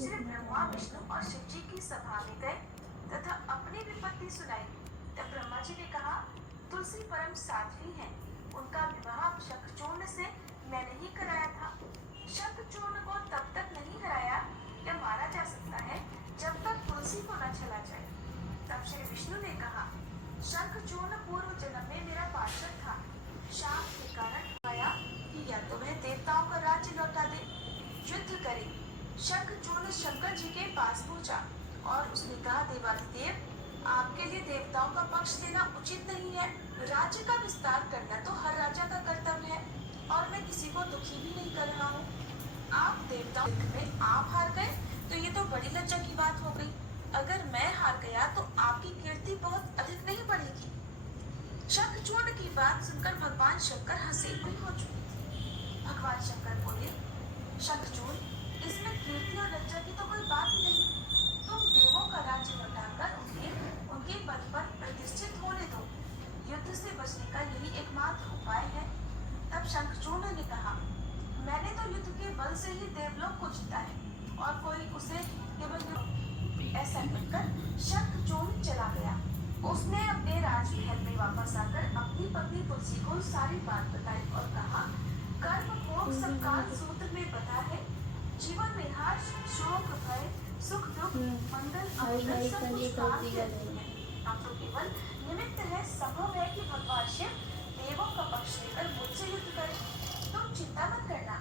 श्री ब्रह्मा विष्णु और शिव जी की सभा में गए तथा अपनी विपत्ति सुनाई। तब ब्रह्मा जी ने कहा, तुलसी परम साध्वी हैं, उनका विवाह शंखचूर्ण से मैंने ही कराया था। शंखचूर्ण को तब तक नहीं हराया या मारा जा सकता है जब तक तुलसी को न चला जाए। तब श्री विष्णु ने कहा, शंखचूर्ण पूर्व जन्म में मेरा पार्षद था। शाप के कारण आया कि या तो वह देवताओं का राज्य लौटा दे, युद्ध करे। शंखचूर्ण शंकर जी के पास पहुंचा और उसने कहा, देवाधिदेव, आपके लिए देवताओं का पक्ष लेना उचित नहीं है। राज्य का विस्तार करना तो हर राजा का कर्तव्य है और मैं किसी को दुखी भी नहीं कर रहा हूँ। आप देवताओं में आप हार गए तो ये तो बड़ी लज्जा की बात हो गई। अगर मैं हार गया तो आपकी कीर्ति बहुत अधिक नहीं बढ़ेगी। शंखचूर्ण की बात सुनकर भगवान शंकर हंसे हुए हो चुके थे। भगवान शंकर बोले, शंखचूर्ण, इसमें कीर्ति और लज्जा की तो कोई बात ही नहीं। तुम देवों का राज्य लौटाकर उनके पद पर प्रतिष्ठित होने दो। युद्ध से बचने का यही एकमात्र उपाय है। तब शंखचूर्ण ने कहा, मैंने तो युद्ध के बल से ही देवलोक को जीता है और कोई उसे केवल ऐसा कहकर शंखचूर्ण चला गया। उसने अपने राजमहल में वापस आकर अपनी पत्नी तुलसी को सारी बात बताई और कहा, कर्म भोग सब काल सूत्र में बता है। जीवन में हर्ष, शोक, भय, सुख, दुख, मंगल, अमंगल सब कुछ काल के अधीन है। अब तो केवल निमित्त है, संभव है कि भगवान शिव देवों का पक्ष लेकर मुझसे युद्ध करें। तुम चिंता मत करना,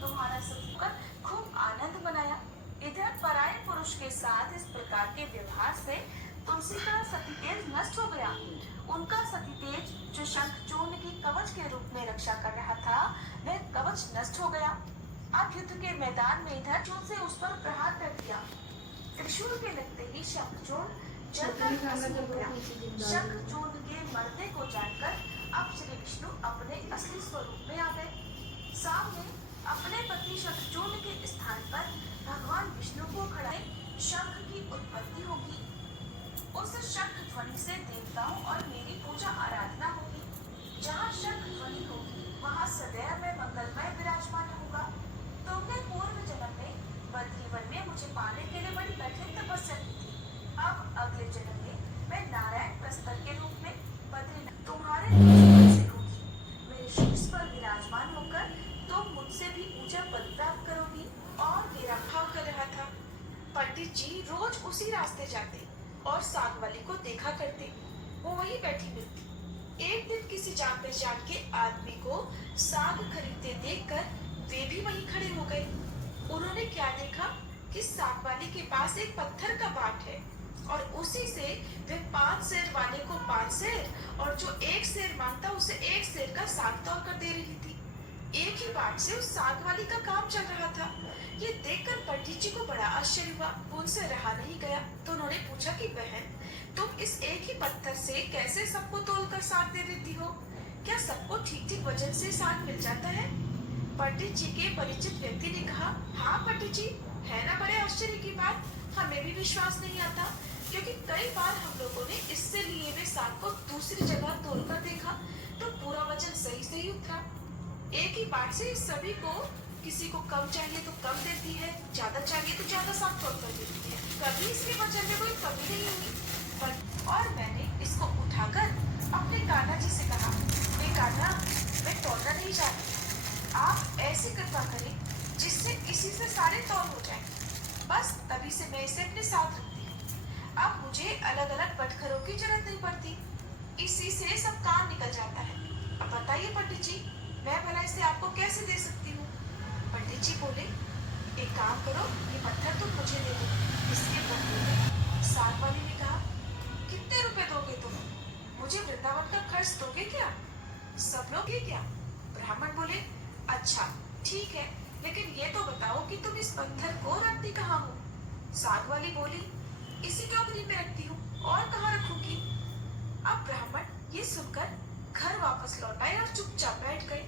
तुम्हारा सत्कर खूब आनंद मनाया। इधर पराये पुरुष के साथ इस प्रकार के व्यवहार से तुलसी का सतीतेज नष्ट हो गया। उनका सतीतेज जो शंखचूर्ण की कवच के रूप में रक्षा कर रहा था, वह कवच नष्ट हो गया। अब युद्ध के मैदान में इधर चूर्ण से उस पर प्रहार कर दिया। त्रिशूल के लगते ही शंखचूर्ण जलकर भस्म हो गया। शंखचूर्ण के मरने को जानकर अब श्री विष्णु अपने असली स्वरूप में आ गए। सामने अपने पति शंखचूर्ण के स्थान पर भगवान विष्णु को खड़ा शंख की उत्पत्ति होगी। उस शंख ध्वनि से देवताओं और मेरी पूजा आराधना होगी। जहाँ शंख ध्वनि होगी वहाँ सदैव मैं मंगलमय विराजमान होगा। तुमने पूर्व जन्म में बद्रीवन में मुझे पाने के लिए बड़ी कठिन तपस्या की थी। अब अगले जन्म में मैं नारायण प्रस्तर के रूप में बद्रीनाथ तुम्हारे से होगी। मेरे शीर्ष पर विराजमान होकर तुम मुझसे भी ऊंचा पद प्राप्त करोगी। और मेरा भाव कर रहा था। पंडित जी रोज उसी रास्ते जाते और साग वाली को देखा करते, वो वहीं बैठी मिलती। एक दिन किसी जान पहचान के आदमी को साग खरीदते देखकर वे भी वहीं खड़े हो गए। उन्होंने क्या देखा कि साग वाली के पास एक पत्थर का बाट है और उसी से वे 5 सेर वाले को 5 सेर और जो 1 सेर मांगता उसे 1 सेर का साग तोड़ कर दे रही थी। एक ही बाट से उस साग वाली का काम चल रहा था। ये देखकर पंडित जी को बड़ा आश्चर्य हुआ। उनसे रहा नहीं गया तो उन्होंने पूछा कि बहन, तुम इस एक ही पत्थर से कैसे सबको तोलकर साग दे देती हो? क्या सबको ठीक ठीक वजन से साग मिल जाता है? पंडित जी के परिचित व्यक्ति ने कहा, हाँ पंडित जी, है ना बड़े आश्चर्य की बात। हमें भी विश्वास नहीं आता, क्योंकि कई बार हम लोगों ने इससे लिए हुए साग को दूसरी जगह तोलकर देखा तो पूरा वजन सही सही उतरा। एक ही बाट से सभी को, किसी को कम चाहिए तो कम देती है, ज्यादा चाहिए तो ज्यादा साग तोड़ कर देती है। कभी इसके वजन में कोई कमी नहीं हुई। और मैंने इसको उठाकर अपने कान्हा जी से कहा, कान्हा, मैं तोड़ना नहीं चाहती, आप ऐसी कृपा करें जिससे इसी से सारे तौल हो जाएं। बस तभी से मैं इसे अपने साथ रखती हूँ। अब मुझे अलग अलग बटखरों की जरूरत नहीं पड़ती, इसी से सब काम निकल जाता है। अब बताइए पंडित जी, मैं भला इसे आपको कैसे दे सकती हूँ? पंडित जी बोले, एक काम करो, ये पत्थर तुम मुझे दे दो, इसके बदले में। साग वाली ने कहा, कितने रुपए दोगे तुम? मुझे वृंदावन का खर्च दोगे क्या? सब लोग ये क्या? ब्राह्मण बोले, अच्छा ठीक है, लेकिन ये तो बताओ कि तुम इस पत्थर को रखती कहाँ हो? साग वाली बोली, इसी टोकरी में रखती हूँ, और कहाँ रखूंगी? अब ब्राह्मण ये सुनकर घर वापस लौट आए और चुपचाप बैठ गए।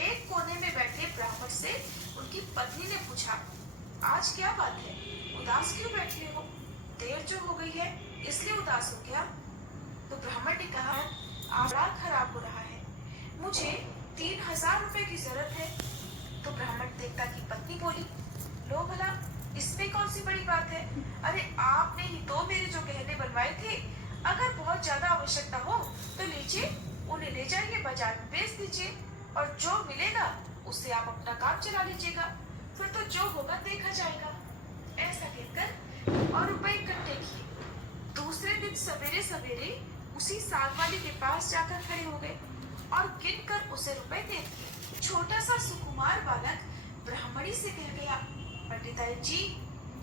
एक कोने में बैठे ब्राह्मण से उनकी पत्नी ने पूछा, आज क्या बात है, उदास क्यों बैठे हो? देर जो हो गई है इसलिए उदास हो क्या? तो ब्राह्मण ने कहा, आंवला खराब हो रहा है, मुझे 3000 रुपए की जरूरत है। तो ब्राह्मण देवता की पत्नी बोली, लो भला, इसमें कौन सी सी बड़ी बात है। अरे आपने ही तो मेरे जो गहने बनवाए थे। अगर बहुत ज्यादा आवश्यकता हो तो लीजिए, उन्हें ले जाइए, बाजार में बेच दीजिए और जो मिलेगा उससे आप अपना काम चला लीजिएगा। फिर तो जो होगा देखा जाएगा। ऐसा कहकर और रुपए इकट्ठे किए। दूसरे दिन सवेरे सवेरे उसी साग वाली के पास जाकर खड़े हो गए और गिन कर उसे रुपए दे दिए। छोटा सा सुकुमार बालक ब्राह्मणी से कह गया, पंडिताई जी,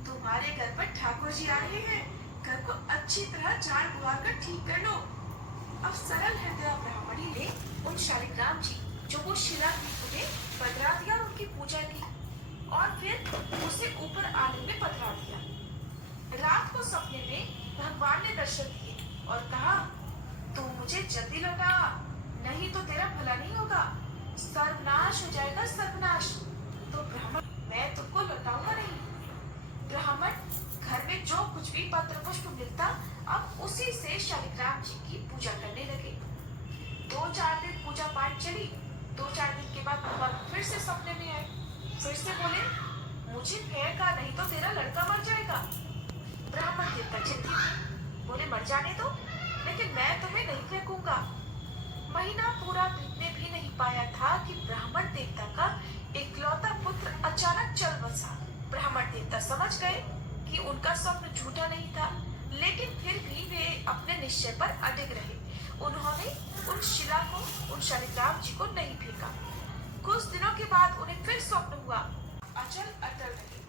तुम्हारे घर पर ठाकुर जी आ रहे हैं, घर को अच्छी तरह झाड़ बुहार कर ठीक कर लो। अब सरल हृदय ब्राह्मणी ने उन शालिग्राम जी जो वो शिला थी उन्हें पधरा दिया और उनकी पूजा की और फिर उसे ऊपर आने में पधरा दिया। रात को सपने में भगवान ने दर्शन दिए और कहा, तू मुझे जल्दी लौटा, नहीं तो तेरा भला नहीं होगा, सर्वनाश हो जाएगा, सर्वनाश। तो ब्राह्मण, मैं तुमको लौटाऊंगा नहीं। ब्राह्मण घर में जो कुछ भी पत्र पुष्प मिलता अब उसी से शालिग्राम जी की पूजा करने लगे। 2-4 दिन पूजा पाठ चली। 2-4 दिन के बाद भगवान फिर से सपने में आए। फिर से बोले, मुझे फेंका नहीं तो तेरा लड़का मर जाएगा। ब्राह्मण देवता चिंतित थे। बोले, मर जाने दो, लेकिन मैं तुम्हें नहीं फेंकूंगा। महीना पूरा बीतने भी नहीं पाया था कि ब्राह्मण देवता का इकलौता पुत्र अचानक चल बसा। ब्राह्मण देवता समझ गए कि उनका स्वप्न झूठा नहीं था, लेकिन फिर भी वे अपने निश्चय पर अडिग रहे। उन्होंने उन शिला को, उन शालिग्राम जी को नहीं फेंका। कुछ दिनों के बाद उन्हें फिर स्वप्न हुआ, अचल अटल रहे।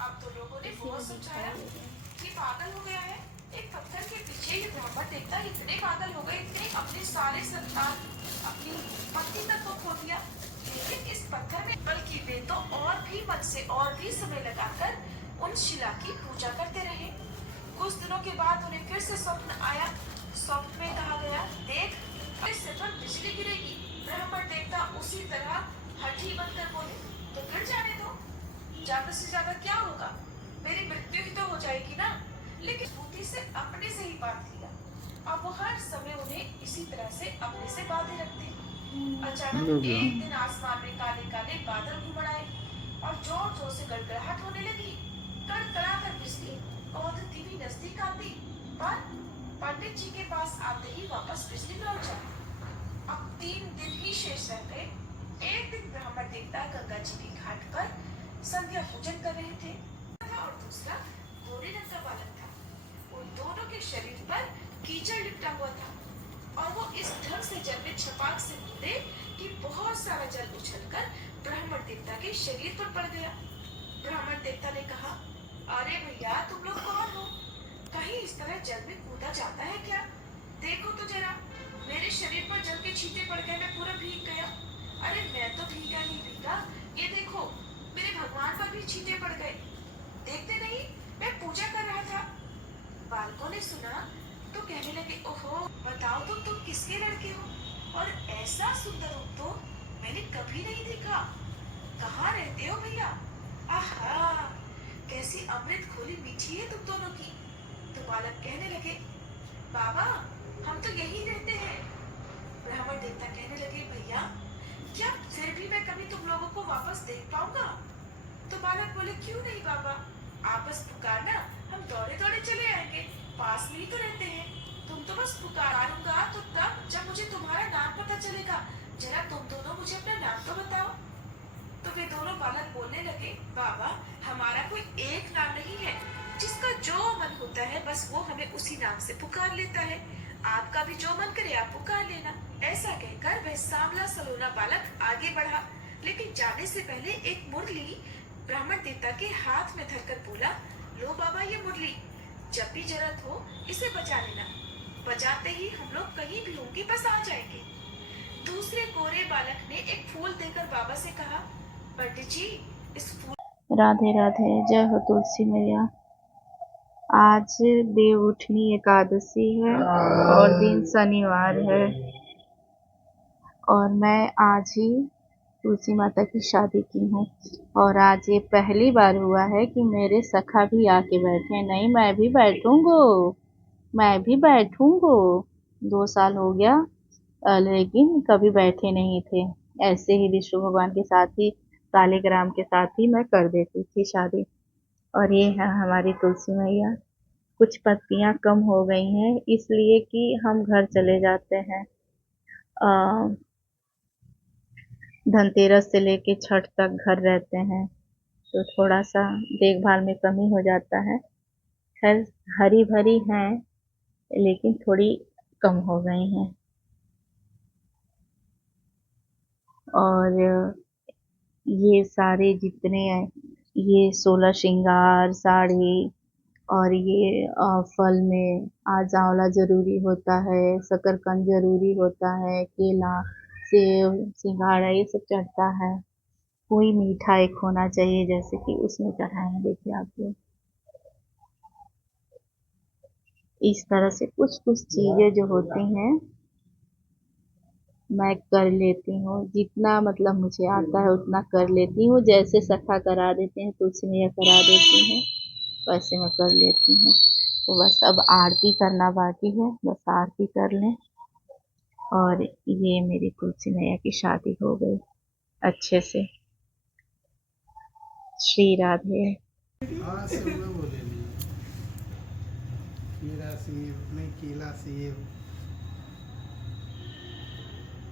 अब तो लोगों ने बहुत समझाया कि पागल हो गया है। एक पत्थर के पीछे ये ब्राह्मण देवता इतने पागल हो गए, इतने अपने सारे संतान, अपनी पत्नी तक को खो दिया। लेकिन इस पत्थर में बल्कि वे तो और भी मन से और भी समय लगाकर उन शिला की पूजा करते रहे। कुछ दिनों के बाद उन्हें फिर से स्वप्न आया। स्वप्न में कहा गया, देख, इस सिर पर बिजली गिरेगी। ब्राह्मण देवता उसी तरह हठी बनकर बोले, तो गिर जाने दो, ज्यादा से ज्यादा क्या होगा, मेरी मृत्यु ही तो हो जाएगी ना। लेकिन बूटी से अपने से ही बांध लिया। अब वो हर समय उन्हें इसी तरह से अपने से बांधे रखते। अचानक एक दिन आसमान में काले काले बादल घुमड़ आए और जोर जोर से गड़गड़ाहट होने लगी। कड़कड़ा कर बिजली कौंधती भी नजदीक आती, पर पंडित जी के पास आते ही वापस बिजली लौट जाती। अब 3 दिन ही शेष रह गए। एक दिन ब्राह्मण देवता गंगा जी के घाट पर संध्या पूजन कर रहे थे और दूसरा गोरे रंग का बालक था। उन दोनों के शरीर पर कीचड़ लिपटा हुआ था और वो इस ढंग से जल में छपाक से कूदे कि बहुत सारा जल उछलकर ब्राह्मण देवता के शरीर पर पड़ गया। ब्राह्मण देवता ने कहा, अरे भैया, तुम लोग कौन हो? कहीं इस तरह जल में कूदा जाता है क्या? देखो तो जरा, मेरे शरीर पर जल के छींटे पड़ गए, मैं पूरा भीग गया। अरे मैं तो भीगा नहीं भीगा, ये देखो, मेरे भगवान पर भी छींटे पड़ गए। देखते नहीं, मैं पूजा कर रहा था। बालकों ने सुना तो कहने लगे, ओहो, बताओ तो तुम किसके लड़के हो? और ऐसा सुंदर रूप तो मैंने कभी नहीं देखा। कहाँ रहते हो भैया? आहा, कैसी अमृत खोली मीठी है तुम दोनों की। तो बालक कहने लगे, बाबा, हम तो यही रहते हैं। ब्राह्मण देवता कहने लगे, भैया, क्या फिर भी मैं कभी तुम लोगों को वापस देख पाऊंगा? तो बालक बोले, क्यों नहीं बाबा, आप बस पुकारना, हम दौड़े दौड़े चले आएंगे, पास में ही तो रहते हैं। तुम तो बस पुकारूंगा तो तब जब मुझे तुम्हारा नाम पता चलेगा। जरा तुम दोनों मुझे अपना नाम तो बताओ। तो वे दोनों बालक बोलने लगे, बाबा, हमारा कोई एक नाम नहीं है, जिसका जो मन होता है बस वो हमें उसी नाम से पुकार लेता है। आपका भी जो मन करे आप पुकार लेना। ऐसा कहकर वह सांवला सलोना बालक आगे बढ़ा, लेकिन जाने से पहले एक मुरली ब्राह्मण देवता के हाथ में धरकर बोला, लो बाबा, ये मुरली, जब भी जरूरत हो इसे बजा लेना। बजाते ही हम लोग कहीं भी होंगे बस आ जाएंगे। दूसरे गोरे बालक ने एक फूल देकर बाबा से कहा, पंडित जी, इस फूल। राधे राधे, जय हो तुलसी मैया। आज देवउठनी एकादशी है और दिन शनिवार है और मैं आज ही तुलसी माता की शादी की हूँ और आज ये पहली बार हुआ है कि मेरे सखा भी आके बैठे। नहीं, मैं भी बैठूंगो, मैं भी बैठूंगो। 2 साल हो गया, लेकिन कभी बैठे नहीं थे। ऐसे ही विष्णु भगवान के साथ ही, सालिग्राम के साथ ही मैं कर देती थी शादी। और ये है हमारी तुलसी मैया। कुछ पत्तियां कम हो गई हैं इसलिए कि हम घर चले जाते हैं। अ, धनतेरस से लेके छठ तक घर रहते हैं तो थोड़ा सा देखभाल में कमी हो जाता है। खैर हरी भरी हैं लेकिन थोड़ी कम हो गई हैं। और ये सारे जितने ये 16 श्रृंगार साड़ी और ये फल में आज आंवला जरूरी होता है, शकरकंद जरूरी होता है, केला, सेब, सिंघाड़ा ये सब चढ़ता है। कोई मीठा एक होना चाहिए जैसे कि उसमें चढ़ाए हैं देखिए आप लोग। इस तरह से कुछ कुछ चीजें जो होती हैं मैं कर लेती हूँ। जितना मतलब मुझे आता है उतना कर लेती हूँ। जैसे सखा करा देते हैं तुलसी मैया करा देती हैं वैसे मैं कर लेती हूँ। तो बस अब आरती करना बाकी है, बस आरती कर लें और ये मेरी तुलसी मैया की शादी हो गई अच्छे से। श्री राधे। हाँ से हुए बोलेली केला सेब नहीं केला सेब।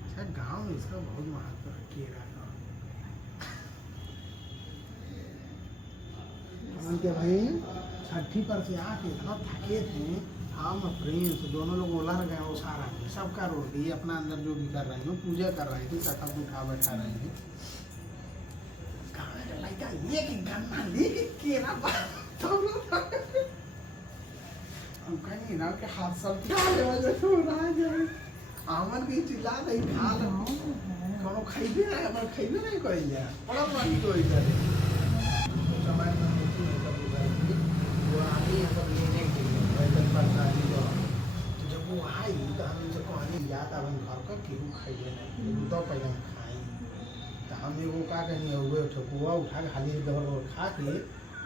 अच्छा गांव में इसका बहुत महत्व है केला का। उनके भाई छठी पर से आके इतना थके थे हम फ्रेंड्स दोनों लोग उलझ गए वो सारा सबका रोक दिए अपना अंदर जो भी कर रहे हैं पूजा कर रहे थे सखा को उठा बैठा रहे थे। गाँव का लड़का लेके गन्ना लेके केला हम कहीं ना के हाथ सब खा ले तो रहा जाए आमन की चिल्ला नहीं खा लो कोनो खाइबे ना हमर खाइबे नहीं कइल जा बड़ा मन तो इधर समय में होती है कभी कभी वो आदमी सब लेने के लिए पैदल प्रसादी को तो जब वो आई तो हम उनसे कहने याद अब घर का केहू खाइबे नहीं तो पहले खाई तो हम एगो का कहनी हुए ठकुआ उठा के हाली दबर खा के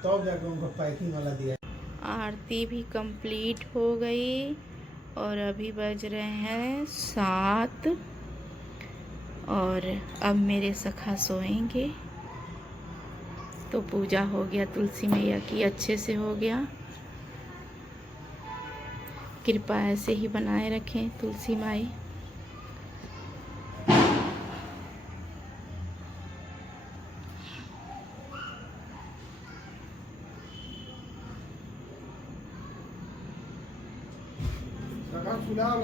तब जाके उनको पैकिंग वाला दिया। आरती भी कंप्लीट हो गई और अभी बज रहे हैं 7 और अब मेरे सखा सोएंगे तो पूजा हो गया तुलसी मैया की अच्छे से हो गया। कृपा ऐसे ही बनाए रखें तुलसी माई। सखा सुना